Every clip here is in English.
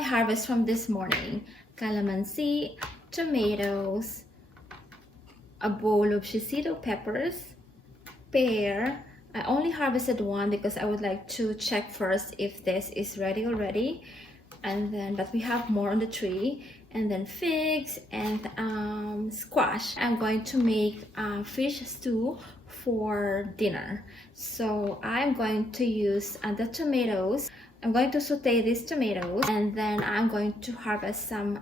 my harvest from this morning: calamansi, tomatoes, a bowl of shishito peppers, pear. I only harvested one because I would like to check first if this is ready already, and then but we have more on the tree, and then figs and squash. I'm going to make fish stew for dinner. So I'm going to use the tomatoes. I'm going to saute these tomatoes, and then I'm going to harvest some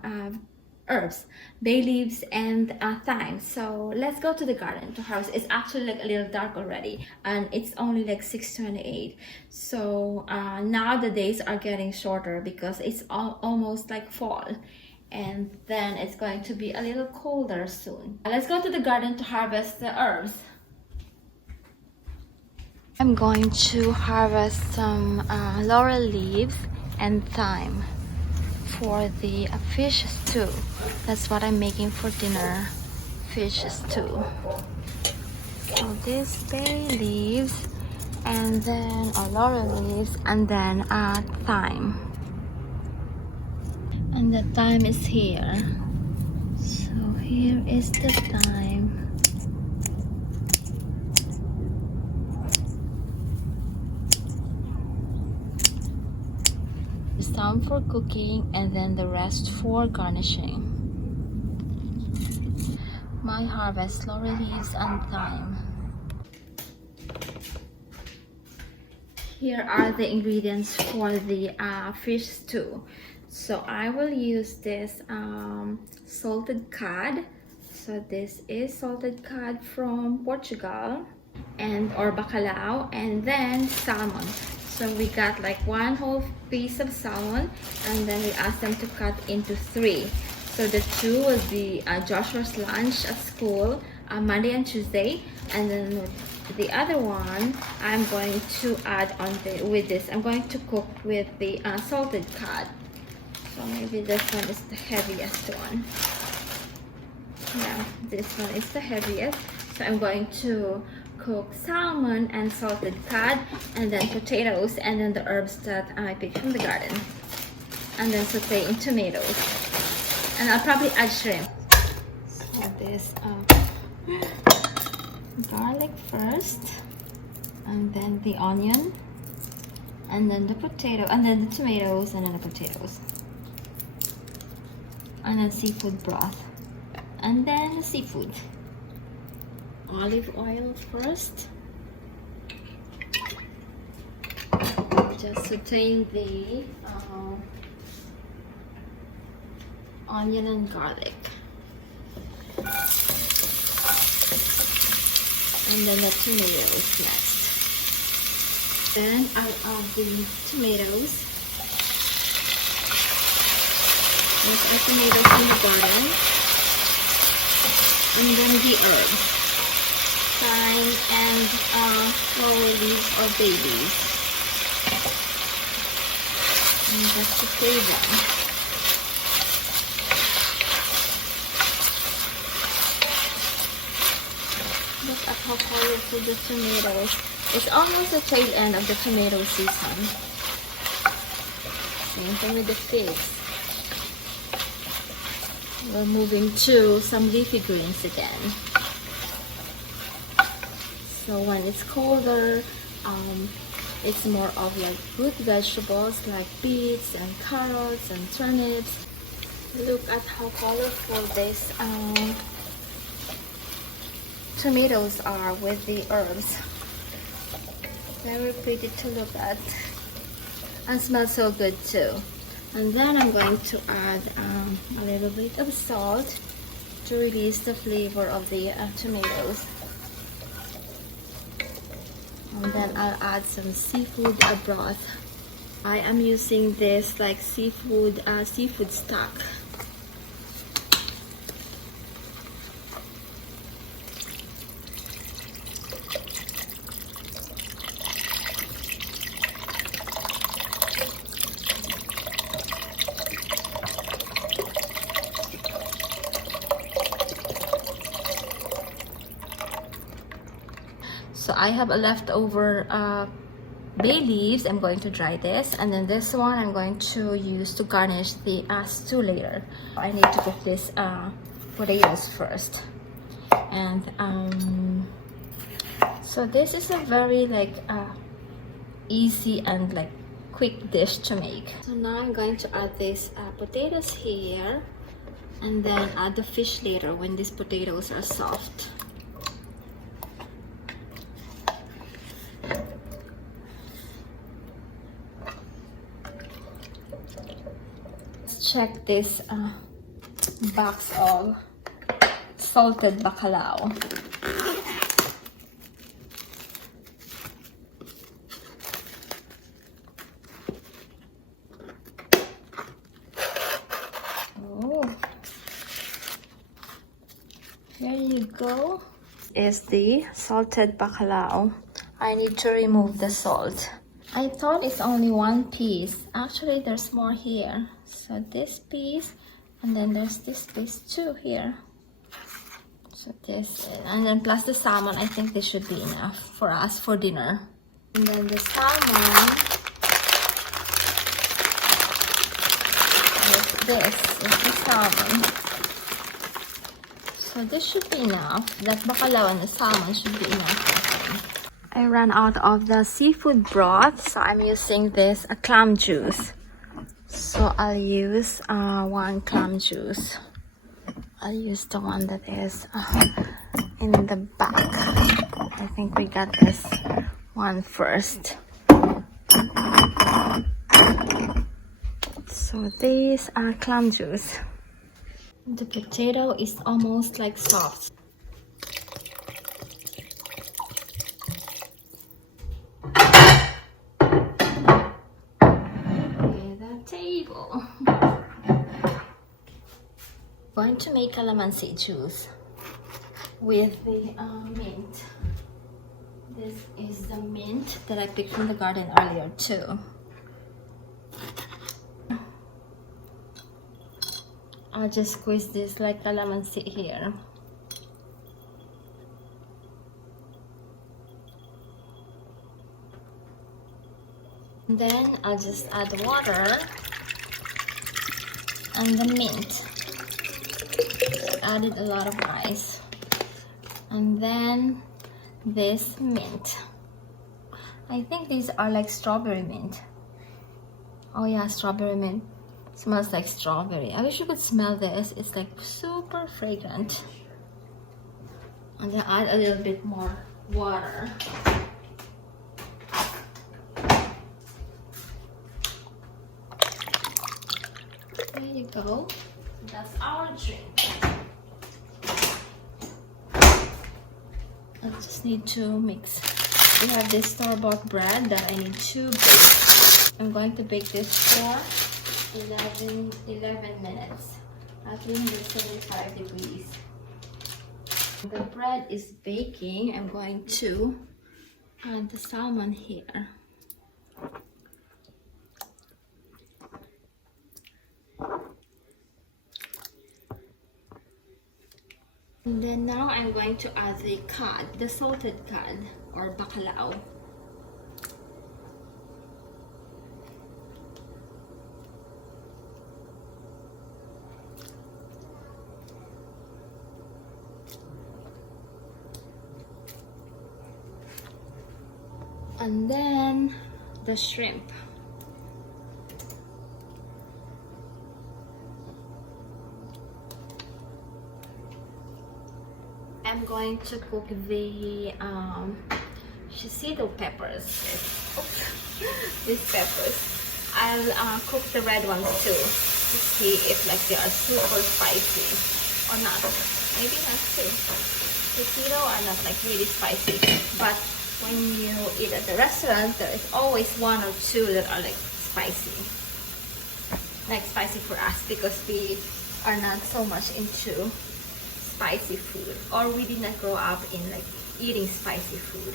herbs, bay leaves and thyme. So let's go to the garden to harvest. It's actually like a little dark already, and it's only like 6:28. So now the days are getting shorter because it's almost like fall, and then it's going to be a little colder soon. Let's go to the garden to harvest the herbs. I'm going to harvest some laurel leaves and thyme for the fish stew. That's what I'm making for dinner, fish stew. So this bay leaves, and then laurel leaves, and then thyme. And the thyme is here. So here is the thyme. Some for cooking and then the rest for garnishing. My harvest: laurel leaves and thyme. Here are the ingredients for the fish stew. So I will use this salted cod. So this is salted cod from Portugal, and or bacalao, and then salmon. So we got like one whole piece of salmon, and then we asked them to cut into 3. So the 2 will be Joshua's lunch at school Monday and Tuesday, and then the other one I'm going to add on with this. I'm going to cook with the salted cod. So maybe this one is the heaviest one. Yeah, this one is the heaviest. So I'm going to cook salmon and salted cod, and then potatoes, and then the herbs that I picked from the garden, and then saute in tomatoes, and I'll probably add shrimp. So this garlic first, and then the onion, and then the potato, and then the tomatoes, and then the potatoes, and then seafood broth, and then seafood. Olive oil first. Just sauteing the onion and garlic, and then the tomatoes next. Then I'll add the tomatoes. There's our tomatoes in the garden, and then the herbs, thyme and laurel leaves or bay leaves, and just saute them. Look at how colorful the tomatoes. It's almost the tail end of the tomato season. Same thing with the figs. We're moving to some leafy greens again. So when it's colder, it's more of like root vegetables like beets and carrots and turnips. Look at how colorful these tomatoes are with the herbs. Very pretty to look at, and smells so good too. And then I'm going to add a little bit of salt to release the flavor of the tomatoes. And then I'll add some seafood broth. I am using this like seafood stock. So I have a leftover bay leaves. I'm going to dry this, and then this one I'm going to use to garnish the stew later. I need to cook this potatoes first, and so this is a very like easy and like quick dish to make. So now I'm going to add these potatoes here, and then add the fish later when these potatoes are soft. Let's check this box of salted bacalao. Here you go. Is the salted bacalao. I need to remove the salt. I thought it's only one piece. Actually, there's more here. So this piece, and then there's this piece too here. So this, and then plus the salmon. I think this should be enough for us for dinner. And then the salmon. This is the salmon. So this should be enough. That bacalao and the salmon should be enough. I ran out of the seafood broth, so I'm using this clam juice. So I'll use one clam juice. I'll use the one that is in the back. I think we got this one first. So these are clam juice. The potato is almost like soft. The table. Going to make calamansi juice with the mint. This is the mint that I picked from the garden earlier too. I'll just squeeze this like calamansi here. Then I'll just add water and the mint. Added a lot of ice. And then this mint. I think these are like strawberry mint. Oh yeah, strawberry mint. Smells like strawberry. I wish you could smell this. It's like super fragrant. And then add a little bit more water. There you go. That's our drink. I just need to mix. We have this store-bought bread that I need to bake. I'm going to bake this for 11 minutes at 375 degrees. The bread is baking. I'm going to add the salmon here. And then now I'm going to add the cod, the salted cod or bacalao. And then the shrimp. I'm going to cook the shishito peppers. These peppers. I'll cook the red ones too to see if like they are super spicy or not. Maybe not too. Shishito are not like really spicy, but when you eat at the restaurant, there is always one or two that are like spicy. Like spicy for us because we are not so much into spicy food, or we did not grow up in like eating spicy food.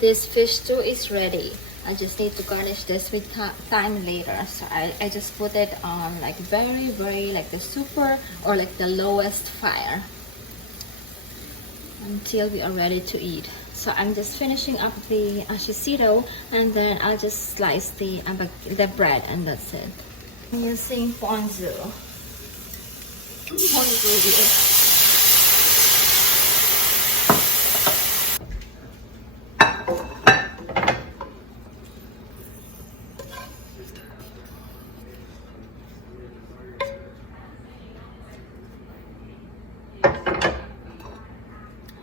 This fish stew is ready. I just need to garnish this with thyme later. So I just put it on like very like the super or like the lowest fire until we are ready to eat. So I'm just finishing up the shishito, and then I'll just slice the bread, and that's it. I'm using ponzu.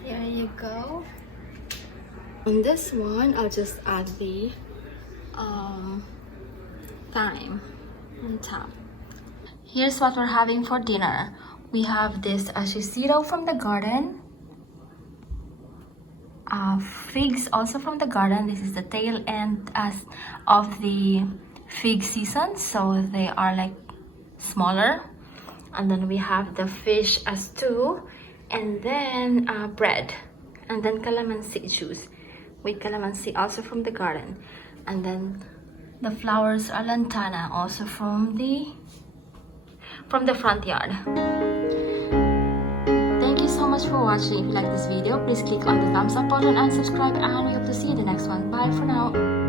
There you go. On this one, I'll just add the thyme on top. Here's what we're having for dinner. We have this shishito from the garden, figs also from the garden. This is the tail end of the fig season, so they are like smaller. And then we have the fish as stew, and then bread, and then calamansi juice with calamansi also from the garden, and then the flowers are lantana also from the front yard. Thank you so much for watching. If you like this video, please click on the thumbs up button and subscribe, and we hope to see you in the next one. Bye for now.